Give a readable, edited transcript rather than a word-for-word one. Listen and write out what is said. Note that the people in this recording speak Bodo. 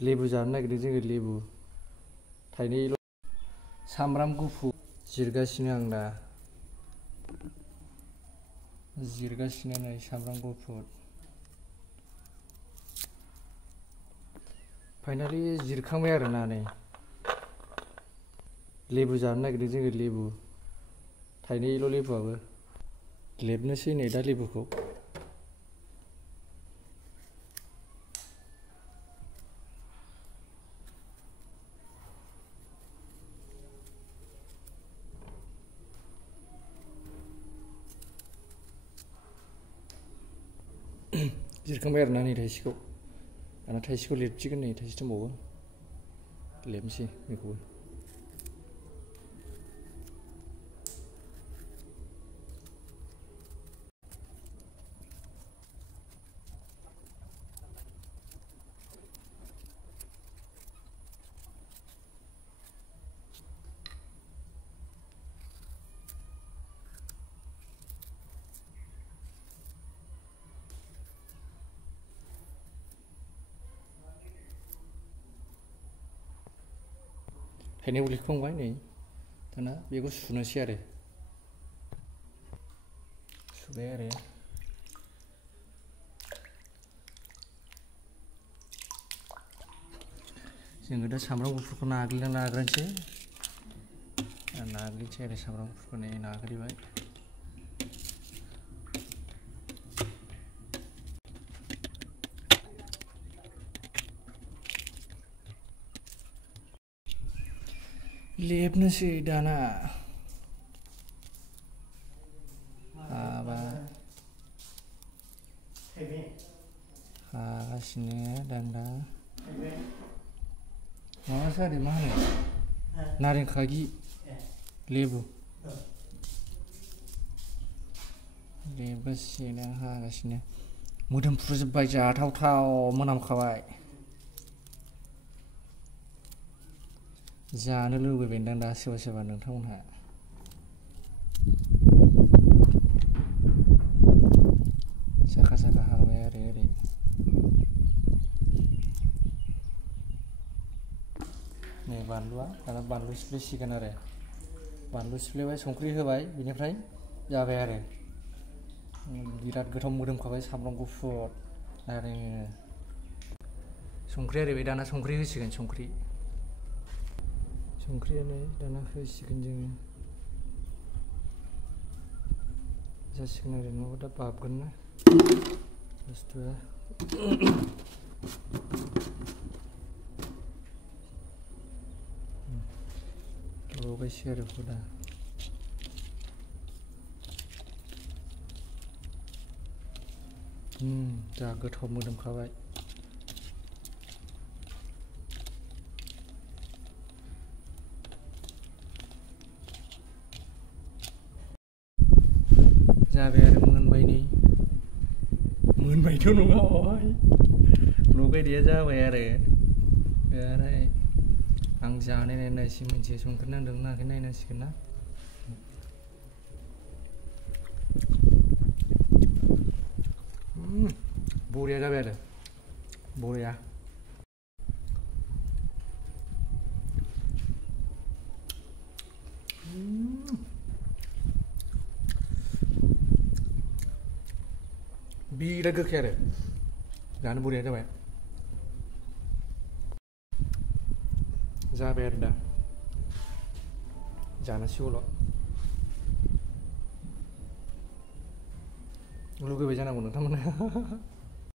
लेबु जानो नागिरदों जोङो लेबु थाइनैल' सामब्राम गुफुर जिरगासिनो आं दा जिरगासिनो नै सामब्राम गुफुर फाइनालि जिरखांबाय आरोना नै लेबु जानो नागिरदों जोङो लेबु थाइनैल' लेबुआबो लेबनोसै नै दा लेबुखौ जिरखांबाय आरोना नै थाइसेखौ दाना थाइसेखौ लेबसिगोन नै थाइसे दंबावो लेबनोसै बेखौबो थाइनैखौ लेबखांबाय नै दाना बेखौ सुनोसै आरो सुबाय आरो जोङो दा सामब्राम गुफुरखौ नाग्लिना लाग्रोनोसै नाग्लिसै आरो सामब्राम गुफुरखौ नै नाग्लिबाय लेबनोसै दाना हागासिनो दान्दा माबासो आरो मा होनो नारें खागि लेबु लेबगासिनो हागासिनो मोदोमफ्रुजोब्बाय जाथावथाव मोनामखाबाय जानो लुबैबायदां दा सोरबा सोरबा नोंथांमोनहा साखा साखा हाबाय आरो ओरै नै बानलुआ दाना बानलु सिफ्लेसिगोन आरो बानलु सिफ्लेबाय संख्रि होबाय बिनिफ्राय जाबाय आरो बिराद गोथाव मोदोमखाबाय सामब्राम गुफुर आरो संख्रिया ओरैबाय दाना संख्रि होसिगोन संख्रियानो दाना होसिगोन जोङो जासिगोन आरो नङाबा दा बाबगोन ना बुस्थुआ लगायसै आरो दा जा गोथाव मोदोमखाबाय जाबाय आरो मोनबाय नै मोनबायथ' नङा लगायनाया जाबाय आरो ओमफ्राय आं जानाय नायनायसै मोनसे संख्रि नांदों नाङाखै नायनांसिगोन ना बरिया जाबाय आरो बरिया बिराद गोखै आरो जानो बरिया जाबाय आरो दा जानोसैल' लुगैबाय जानांगौ नोंथांमोना